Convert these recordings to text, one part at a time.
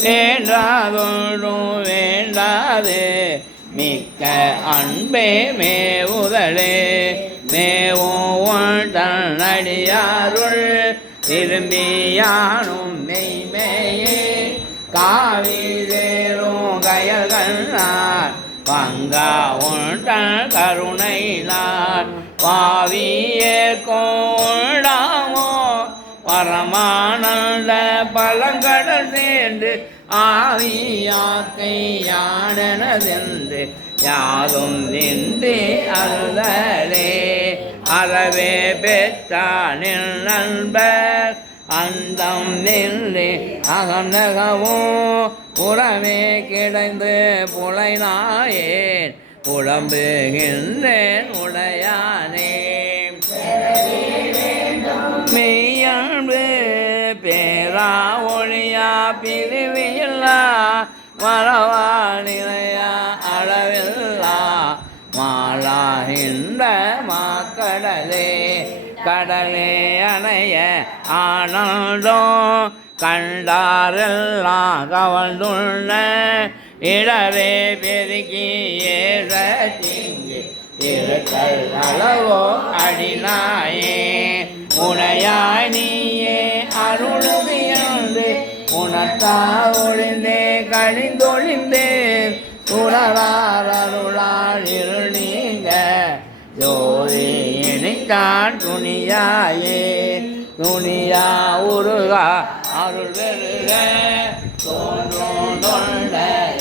வேண்டாதொன்றும் வேண்டாது மிக்க அன்பே மேவுதலே மேவும் தன்னடியாருள் திரும்பியானும் மெய்மேயே காவி சேரும் கயல் கண்ணார் பங்கா உண்டன் கருணையினார் பாவியேற்கோடாமோ பரமானந்த பழங்கடல் சேர்ந்து ஆவியாக்கை யானெனதென்று யாதும் நின்று அருளலே அறவே பெற்றானின் நண்பர் அந்தம் நின்று அகநகவும் புறமே கிடைந்து புலைநாயேன் புலம்புகின்றேன் உடையானே மெய்யன்பு பேரா ஒழியா பிரிவில்லா மறவா நிலையா அளவில்லா மாலாகின்ற மாக்கடலே கடலே அணைய ஆனந்தம் கண்டாரெல்லாம் கவர்ந்துள்ள இடரே பெருக்கி ஏற திங்கு இருக்கல் அளவோ அடிநாயே உனையாய் நீயே அருளுது என்று உணர்த்தா ஒழிந்தே கழிந்தொழிந்தேன் சுடரார் அருளால் இருள் நீங்க ஜோதி இணைத்தான் துணியாயே துணியா உருகா அருள் பெருக தோன்றும் தொண்ட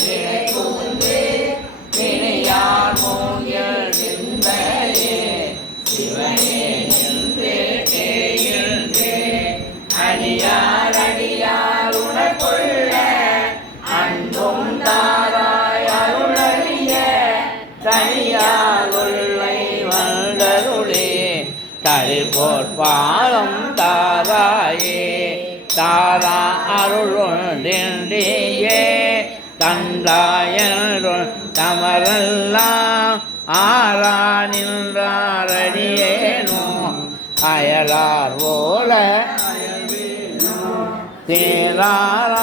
இணை கூந்து இணையார் மூங்கில் சிந்தையே சிவனே என்று தேயின்று அடியார் அடியார் உணர்கொள்ள அன்பும் தாராய் அருளறிய தனியார் கொள்ளை வந்தருளே தரிபோற்பாலம் தாராயே தாரா அருளுண்டியே தந்தாயருள் தமரெல்லாம் ஆரா நின்றாரடியேனோ அயலார் போல தேரார